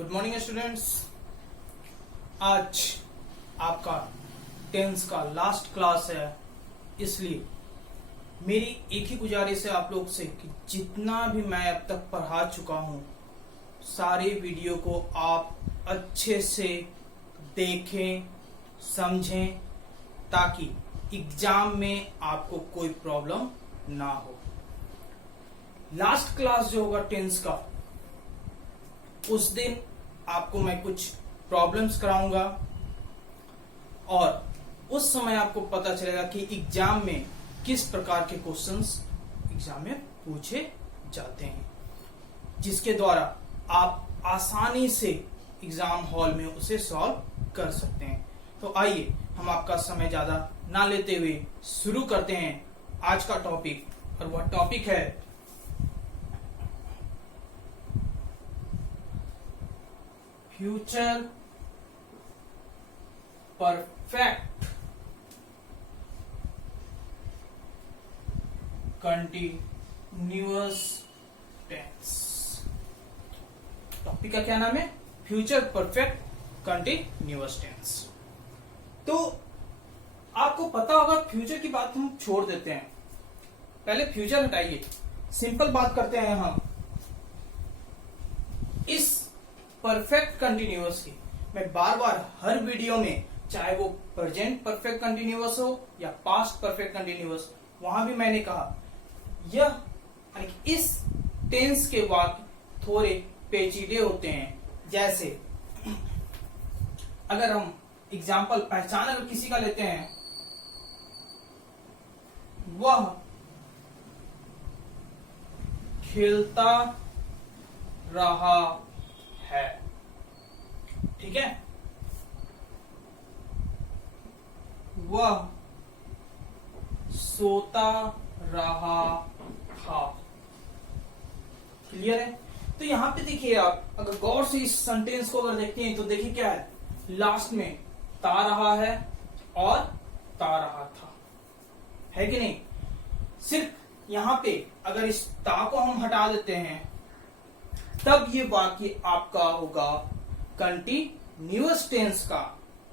Good morning students. आज आपका tense का लास्ट क्लास है, इसलिए मेरी एक ही गुजारिश है आप लोग से कि जितना भी मैं अब तक पढ़ा चुका हूं सारे वीडियो को आप अच्छे से देखें, समझें, ताकि एग्जाम में आपको कोई प्रॉब्लम ना हो। लास्ट क्लास जो होगा टेंस का, उस दिन आपको मैं कुछ प्रॉब्लम्स कराऊंगा और उस समय आपको पता चलेगा कि एग्जाम में किस प्रकार के क्वेश्चंस एग्जाम में पूछे जाते हैं, जिसके द्वारा आप आसानी से एग्जाम हॉल में उसे सॉल्व कर सकते हैं। तो आइए हम आपका समय ज्यादा ना लेते हुए शुरू करते हैं आज का टॉपिक, और वह टॉपिक है future perfect continuous tense. Topic का क्या नाम है? Future perfect continuous tense. तो आपको पता होगा, फ्यूचर की बात हम छोड़ देते हैं, पहले फ्यूचर हटाइए, सिंपल बात करते हैं हम इस परफेक्ट कंटिन्यूअस की। मैं बार बार हर वीडियो में, चाहे वो प्रेजेंट परफेक्ट कंटिन्यूअस हो या पास्ट परफेक्ट कंटिन्यूअस, वहां भी मैंने कहा यह इस टेंस के वाक्य थोड़े पेचीदे होते हैं। जैसे अगर हम एग्जाम्पल पहचान अगर किसी का लेते हैं, वह खेलता रहा है, ठीक है, वह सोता रहा था। क्लियर है? तो यहां पे देखिए, आप अगर गौर से इस सेंटेंस को अगर देखते हैं तो देखिए क्या है, लास्ट में ता रहा है और ता रहा था, है कि नहीं? सिर्फ यहां पे अगर इस ता को हम हटा देते हैं तब ये वाक्य आपका होगा कंटिन्यूअस टेंस का।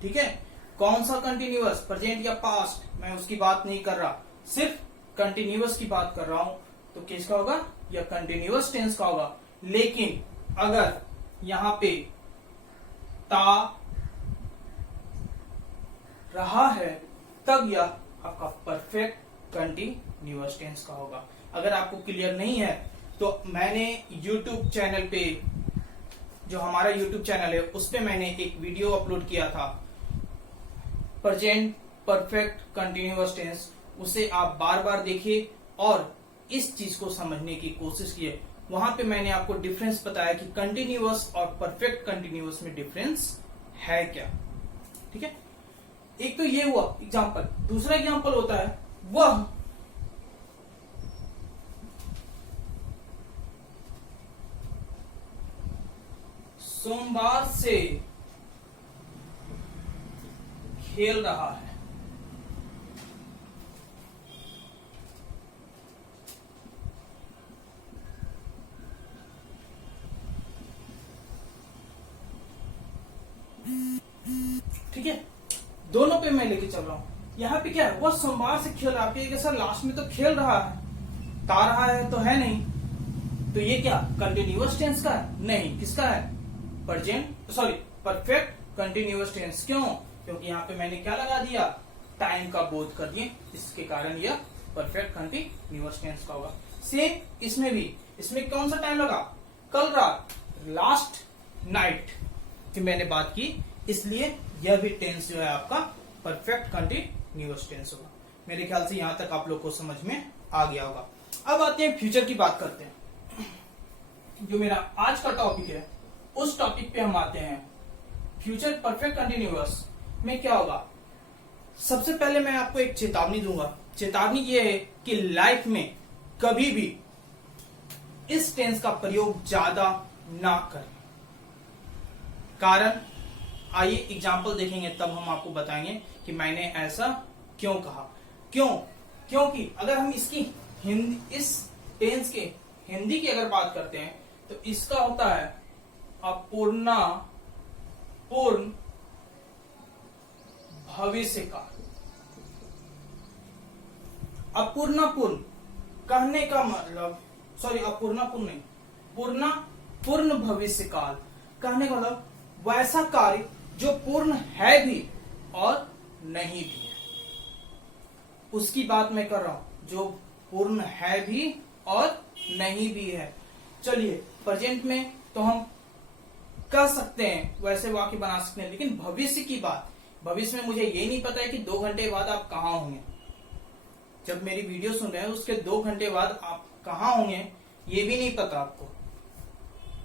ठीक है, कौन सा कंटिन्यूअस, प्रेजेंट या पास्ट, मैं उसकी बात नहीं कर रहा, सिर्फ कंटिन्यूअस की बात कर रहा हूं। तो किसका होगा? यह कंटिन्यूअस टेंस का होगा। लेकिन अगर यहां पे ता रहा है तब यह आपका परफेक्ट कंटिन्यूअस टेंस का होगा। अगर आपको क्लियर नहीं है तो मैंने YouTube चैनल पे, जो हमारा YouTube चैनल है, उस पे मैंने एक वीडियो अपलोड किया था, प्रेजेंट परफेक्ट कंटिन्यूअस टेंस। उसे आप बार बार देखिए और इस चीज को समझने की कोशिश कीजिए। वहां पे मैंने आपको डिफरेंस बताया कि कंटिन्यूअस और परफेक्ट कंटिन्यूअस में डिफरेंस है क्या। ठीक है, एक तो ये हुआ एग्जाम्पल। दूसरा एग्जाम्पल होता है वह सोमवार से खेल रहा है। ठीक है, दोनों पे मैं लेके चल रहा हूं। यहाँ पे क्या है, वह सोमवार से खेल रहा है, सर लास्ट में तो खेल रहा है, ता रहा है तो है नहीं, तो ये क्या कंटिन्यूअस टेंस का है? नहीं, किसका है? Present, sorry, perfect continuous tense. क्यों? क्योंकि यहाँ पे मैंने क्या लगा दिया, टाइम का बोध कर दिए, इसके कारण यह परफेक्ट कंटिन्यूअस टेंस का होगा। सेम इसमें भी, इसमें कौन सा टाइम लगा? कल रात, लास्ट नाइट की मैंने बात की, इसलिए यह भी टेंस जो है आपका परफेक्ट कंटिन्यूअस टेंस होगा। मेरे ख्याल से यहां तक आप लोग को समझ में आ गया होगा। अब आते हैं फ्यूचर की बात करते हैं, जो मेरा आज का टॉपिक है, उस टॉपिक पे हम आते हैं। फ्यूचर परफेक्ट कंटिन्यूअस में क्या होगा? सबसे पहले मैं आपको एक चेतावनी दूंगा। चेतावनी ये है कि लाइफ में कभी भी इस टेंस का प्रयोग ज्यादा ना करें। कारण आइए एग्जाम्पल देखेंगे, तब हम आपको बताएंगे कि मैंने ऐसा क्यों कहा। क्योंकि अगर हम इसकी इस टेंस के हिंदी की अगर बात करते हैं तो इसका होता है अपूर्ण पूर्ण भविष्य काल। अपूर्णपूर्ण कहने का मतलब, सॉरी अपूर्णपूर्ण नहीं, पूर्ण भविष्य काल कहने का मतलब वैसा कार्य जो पूर्ण है भी और नहीं भी है, उसकी बात मैं कर रहा हूं, जो पूर्ण है भी और नहीं भी है। चलिए प्रेजेंट में तो हम कह सकते हैं, वैसे वाक्य बना सकते हैं, लेकिन भविष्य की बात, भविष्य में मुझे ये नहीं पता है कि 2 घंटे बाद आप कहाँ होंगे। जब मेरी वीडियो सुन रहे हैं उसके 2 घंटे बाद आप कहाँ होंगे ये भी नहीं पता आपको।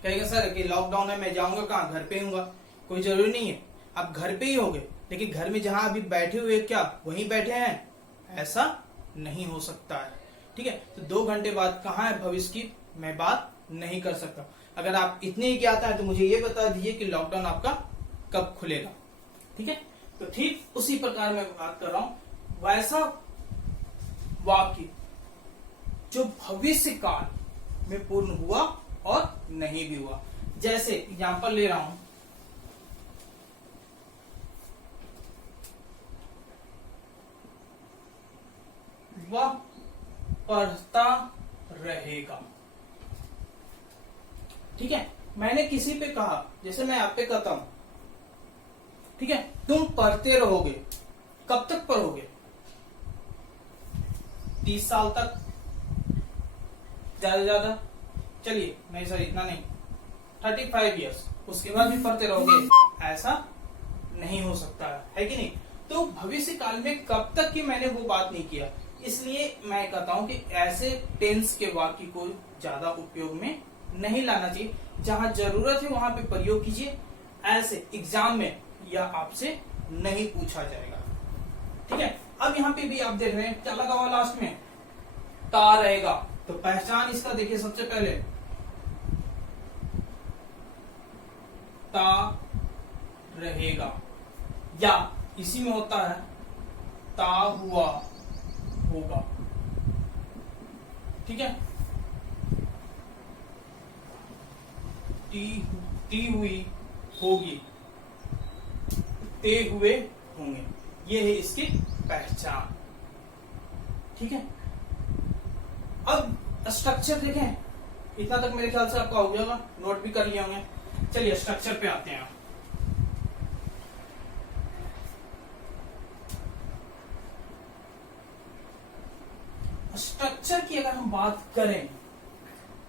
कहेंगे सर कि लॉकडाउन है, मैं जाऊंगा कहाँ, घर पे हूँ। कोई जरूरी नहीं है, आप घर पे ही होगे, लेकिन घर में जहां अभी बैठे हुए क्या वहीं बैठे हैं, ऐसा नहीं हो सकता है। ठीक है, तो 2 घंटे बाद कहाँ है भविष्य की मैं बात नहीं कर सकता। अगर आप इतने ही ज्ञाता है तो मुझे ये बता दीजिए कि लॉकडाउन आपका कब खुलेगा। ठीक है, तो ठीक उसी प्रकार मैं बात कर रहा हूं, वैसा वाक्य जो भविष्य काल में पूर्ण हुआ और नहीं भी हुआ। जैसे एग्जांपल ले रहा हूं, वह पढ़ता रहेगा। ठीक है, मैंने किसी पे कहा, जैसे मैं आप पे कहता हूं, ठीक है, तुम पढ़ते रहोगे, कब तक पढ़ोगे? 30 साल तक, ज्यादा, चलिए नहीं सर इतना नहीं, 35 इयर्स, उसके बाद भी पढ़ते रहोगे, ऐसा नहीं हो सकता है कि नहीं। तो भविष्य काल में कब तक की मैंने वो बात नहीं किया, इसलिए मैं कहता हूं कि ऐसे टेंस के वाक्य को ज्यादा उपयोग में नहीं लाना चाहिए। जहां जरूरत है वहां पे प्रयोग कीजिए, ऐसे एग्जाम में यह आपसे नहीं पूछा जाएगा। ठीक है, अब यहाँ पे भी आप देख रहे हैं क्या लगा हुआ लास्ट में, ता रहेगा। तो पहचान इसका देखिए, सबसे पहले ता रहेगा, या इसी में होता है ता हुआ होगा। ठीक है, टी हुई होगी, ते हुए होंगे, ये है इसकी पहचान। ठीक है, अब स्ट्रक्चर देखें, इतना तक मेरे ख्याल से आपका हो गया होगा, नोट भी कर लिए होंगे। चलिए स्ट्रक्चर पे आते हैं। स्ट्रक्चर की अगर हम बात करें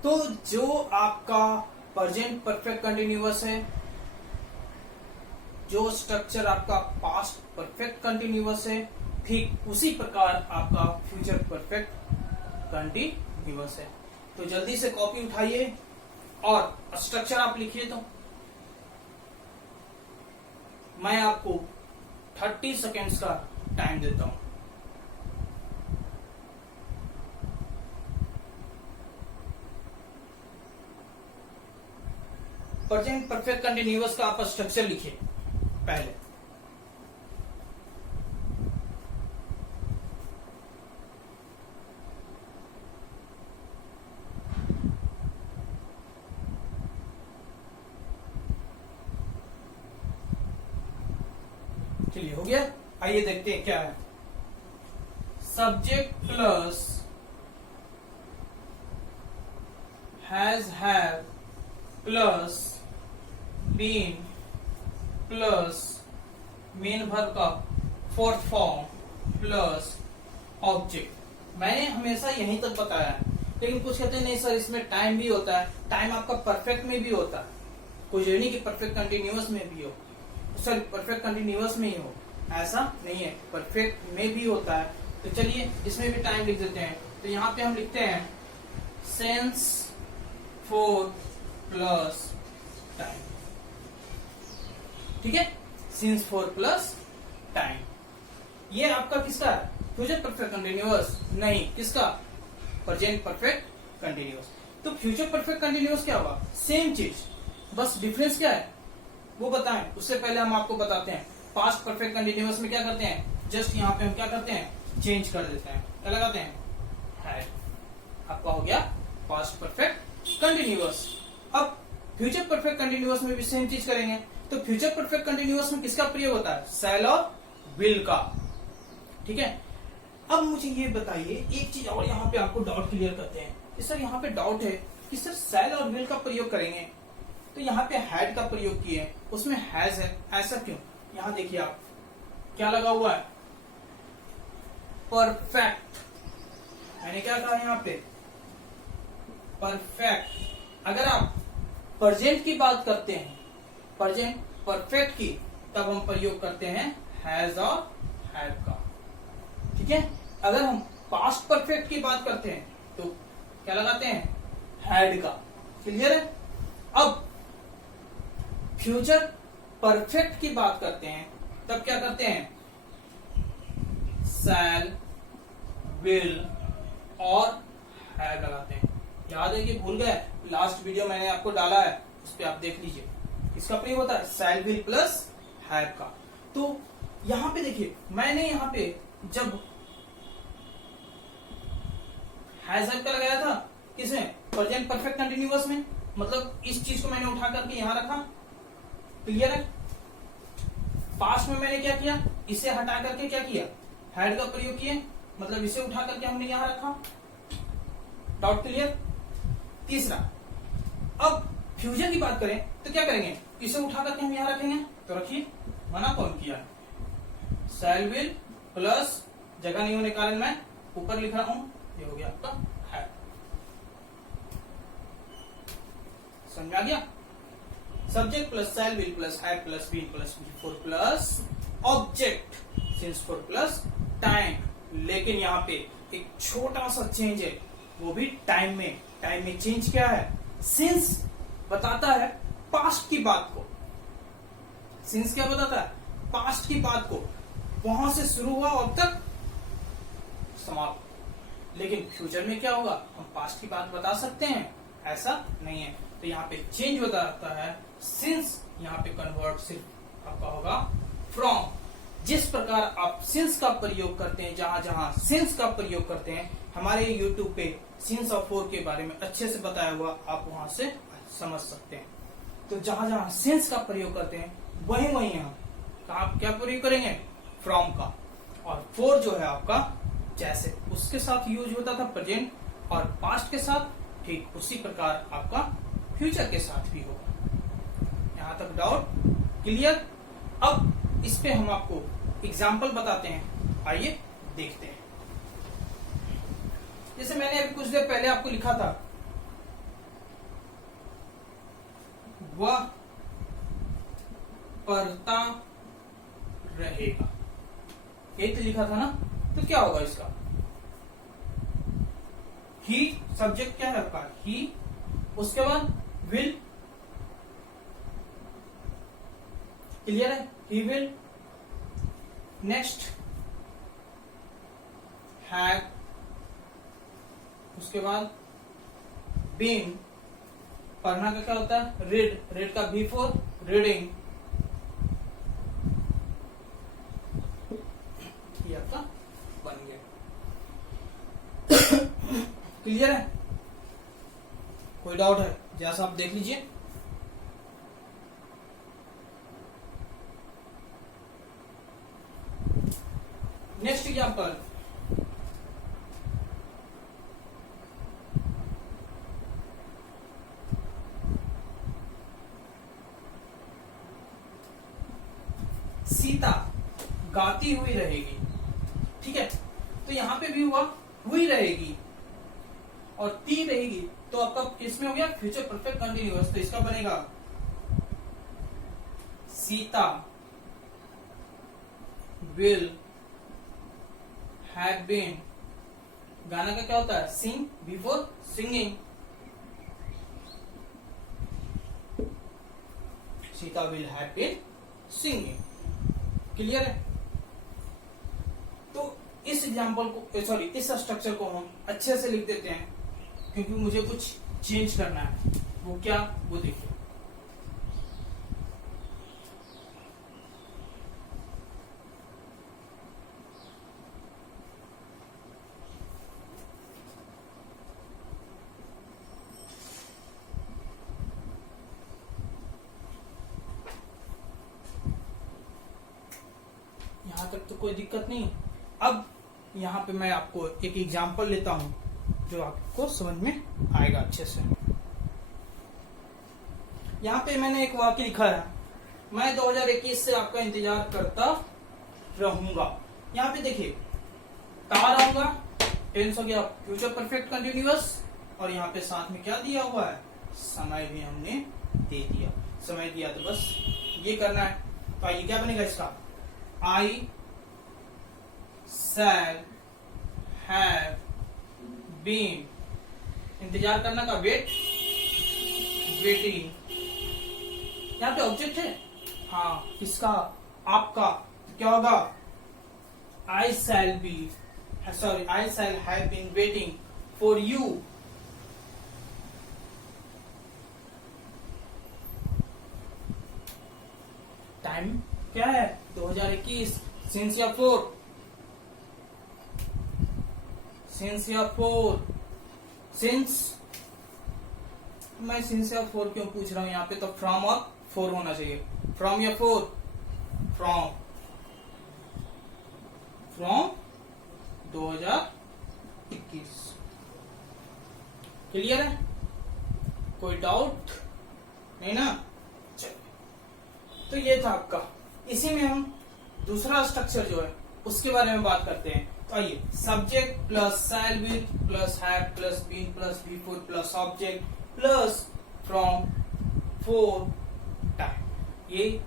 तो जो आपका प्रेजेंट परफेक्ट कंटिन्यूअस है, जो स्ट्रक्चर आपका पास्ट परफेक्ट कंटिन्यूअस है, ठीक उसी प्रकार आपका फ्यूचर परफेक्ट कंटिन्यूअस है। तो जल्दी से कॉपी उठाइए और स्ट्रक्चर आप लिखिए। तो मैं आपको 30 सेकेंड्स का टाइम देता हूं। प्रेजेंट परफेक्ट कंटिन्यूअस का आप स्ट्रक्चर लिखिए पहले। चलिए हो गया, आइए देखते हैं क्या है। Subject plus has have plus been plus main verb का फोर्थ फॉर्म प्लस ऑब्जेक्ट। मैंने हमेशा यहीं तक बताया है, लेकिन कुछ कहते हैं नहीं सर इसमें टाइम भी होता है। टाइम आपका परफेक्ट में भी होता है, कोई जरूरी नहीं कि परफेक्ट कंटिन्यूअस में भी हो, सॉरी परफेक्ट कंटिन्यूअस में ही हो, ऐसा नहीं है, परफेक्ट में भी होता है। तो चलिए इसमें भी टाइम लिख देते हैं। तो यहाँ पे हम लिखते हैं सिंस फोर प्लस टाइम। ठीक है, सिंस फोर प्लस टाइम, ये आपका किसका है? फ्यूचर परफेक्ट कंटिन्यूअस नहीं, किसका? Present perfect continuous. तो फ्यूचर परफेक्ट कंटिन्यूअस क्या हुआ? सेम चीज, बस डिफरेंस क्या है वो बताएं। उससे पहले हम आपको बताते हैं पास्ट परफेक्ट कंटिन्यूअस में क्या करते हैं, जस्ट यहाँ पे हम क्या करते हैं, चेंज कर देते हैं, क्या लगाते हैं, हैड। आपका हो गया पास्ट परफेक्ट कंटिन्यूअस। अब फ्यूचर परफेक्ट कंटिन्यूअस में भी सेम चीज करेंगे। तो फ्यूचर परफेक्ट कंटिन्यूअस में किसका प्रयोग होता है? शैल और विल का। ठीक है, अब मुझे ये बताइए एक चीज और, यहाँ पे आपको डाउट क्लियर करते हैं कि सर यहाँ पे डाउट है कि सर शैल और विल का प्रयोग करेंगे तो यहाँ पे हैड का प्रयोग किए, उसमें हैज है, ऐसा क्यों? यहाँ देखिए आप क्या लगा हुआ है, परफेक्ट। मैंने क्या कहा यहाँ पे? परफेक्ट। अगर आप प्रेजेंट की बात करते हैं, प्रेजेंट परफेक्ट की, तब हम प्रयोग करते हैं हैज और हैड का। ठीक है, अगर हम पास्ट परफेक्ट की बात करते हैं तो क्या लगाते हैं? हैड का। क्लियर है? अब फ्यूचर परफेक्ट की बात करते हैं तब क्या करते हैं? शैल, विल और हैड लगाते हैं। याद है कि भूल गए? लास्ट वीडियो मैंने आपको डाला है, उस पर आप देख लीजिए। इसका प्रयोग होता है शैल, विल प्लस हैड का। तो यहां पे देखिए, मैंने यहां पे जब हैज हैव का लगाया था किसमें? प्रेजेंट परफेक्ट कंटिन्यूअस में, मतलब इस चीज को मैंने उठा करके यहां रखा। क्लियर है? पास्ट में मैंने क्या किया? इसे हटा करके क्या किया? हैड का प्रयोग किए, मतलब इसे उठा करके हमने यहां रखा। Doubt clear? तीसरा, अब फ्यूचर की बात करें तो क्या करेंगे? इसे उठा करके हम यहां रखेंगे, तो रखिए, मना कौन किया? शैल, विल प्लस, जगह नहीं होने कारण मैं ऊपर लिख रहा हूं, ये हो गया आपका हैड। समझ आ गया? Subject plus shall, will plus had plus been plus before plus object since for plus time. लेकिन यहाँ पे एक छोटा सा चेंज है, वो भी टाइम में। टाइम में चेंज क्या है? सिंस बताता है पास्ट की बात को। सिंस क्या बताता है? पास्ट की बात को, वहां से शुरू हुआ और अब तक समाप्त। लेकिन फ्यूचर में क्या होगा? हम पास्ट की बात बता सकते हैं? ऐसा नहीं है। तो यहाँ पे चेंज बताता है सिंस, यहाँ पे कन्वर्ट सिर्फ आपका होगा फ्रॉम। जिस प्रकार आप सिंस का प्रयोग करते हैं, जहां जहां सिंस का प्रयोग करते हैं, हमारे YouTube पे सिंस ऑफ फोर के बारे में अच्छे से बताया हुआ, आप वहां से समझ सकते हैं। तो जहां जहां सिंस का प्रयोग करते हैं वहीं वहीं यहाँ आप क्या प्रयोग करेंगे? फ्रॉम का। और फोर जो है आपका, जैसे उसके साथ यूज होता था प्रेजेंट और पास्ट के साथ, ठीक उसी प्रकार आपका फ्यूचर के साथ भी होगा। यहां तक डाउट क्लियर? अब इस पे हम आपको एग्जाम्पल बताते हैं, आइए देखते हैं। जैसे मैंने अभी कुछ देर पहले आपको लिखा था, वह पढ़ता रहेगा, एक लिखा था ना? तो क्या होगा इसका? ही, सब्जेक्ट क्या है आपका? ही, उसके बाद विल। क्लियर है? He will. नेक्स्ट हैव, उसके बाद बीन। पढ़ना का क्या होता है? रीड। रीड का बिफोर रीडिंग, ये आपका बन गया। क्लियर है? कोई डाउट है? जैसा आप देख लीजिए। नेक्स्ट एग्जाम्पल, सीता गाती हुई रहेगी। ठीक है, तो यहां पे भी हुआ हुई रहेगी और ती रहेगी, तो आपका किसमें हो गया? Future perfect continuous. तो इसका बनेगा सीता विल हैव बीन। गाना का क्या होता है? Sing before singing. Sita will have been singing. Clear है? तो इस एग्जाम्पल को, सॉरी, इस स्ट्रक्चर को हम अच्छे से लिख देते हैं, क्योंकि मुझे कुछ चेंज करना है। वो क्या? वो देखिए। तक तो कोई दिक्कत नहीं। अब यहाँ पे मैं आपको एक एग्जांपल लेता हूँ जो आपको समझ में आएगा अच्छे से। यहाँ पे मैंने एक वाक्य लिखा है, मैं 2021 से आपका इंतजार करता रहूंगा। यहाँ पे देखिए ता रहूंगा, टेंस हो गया फ्यूचर परफेक्ट कंटिन्यूअस, और यहाँ पे साथ में क्या दिया हुआ है, समय भी हमने दे दिया। समय दिया तो बस ये करना है। तो आइए क्या बनेगा इसका, आई शैल हैव बीन, इंतजार करना का वेट, वेटिंग। यहाँ पे ऑब्जेक्ट है, हाँ किसका, आपका, तो क्या होगा, I shall be, sorry I shall have been waiting for you. Time क्या है 2021, सिंस या फोर, सिंस या फोर, सिंस, मैं सिंस या फोर क्यों पूछ रहा हूं यहाँ पे, तो फ्रॉम और फोर होना चाहिए, फ्रॉम या फोर, फ्रॉम, फ्रॉम 2021। क्लियर है, कोई डाउट नहीं ना, चलिए। तो ये था आपका, इसी में हम दूसरा स्ट्रक्चर जो है उसके बारे में बात करते हैं। तो आइए, subject plus shall be plus have plus been plus before plus object plus from for time, ये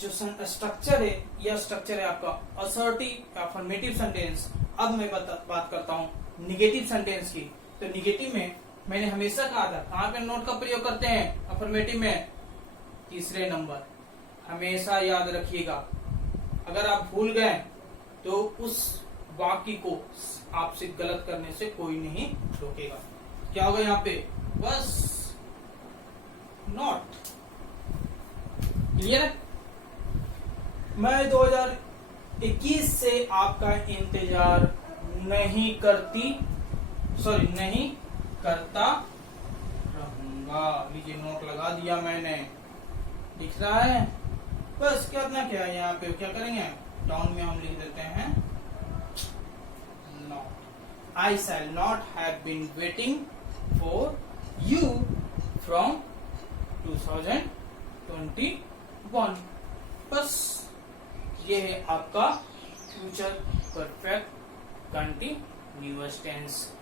जो स्ट्रक्चर है, यह स्ट्रक्चर है आपका असर्टिव अफर्मेटिव सेंटेंस। अब मैं बात करता हूँ निगेटिव सेंटेंस की। तो निगेटिव में मैंने हमेशा कहा था कहाँ पे नोट का प्रयोग करते हैं, अफर्मेटिव में तीसरे नंबर, हमेशा याद रखिएगा। अगर आप भूल गए तो उस वाक्य को आपसे गलत करने से कोई नहीं रोकेगा। क्या होगा यहाँ पे, बस नॉट। क्लियर है, मैं 2021 से आपका इंतजार नहीं करती, सॉरी नहीं करता रहूंगा। लीजिए नोट लगा दिया मैंने, दिख रहा है। बस करना क्या है, यहाँ पे क्या करेंगे, डाउन में हम लिख देते हैं not. I shall not have been waiting for you from 2021। बस ये है आपका फ्यूचर परफेक्ट कंटिन्यूअस टेंस।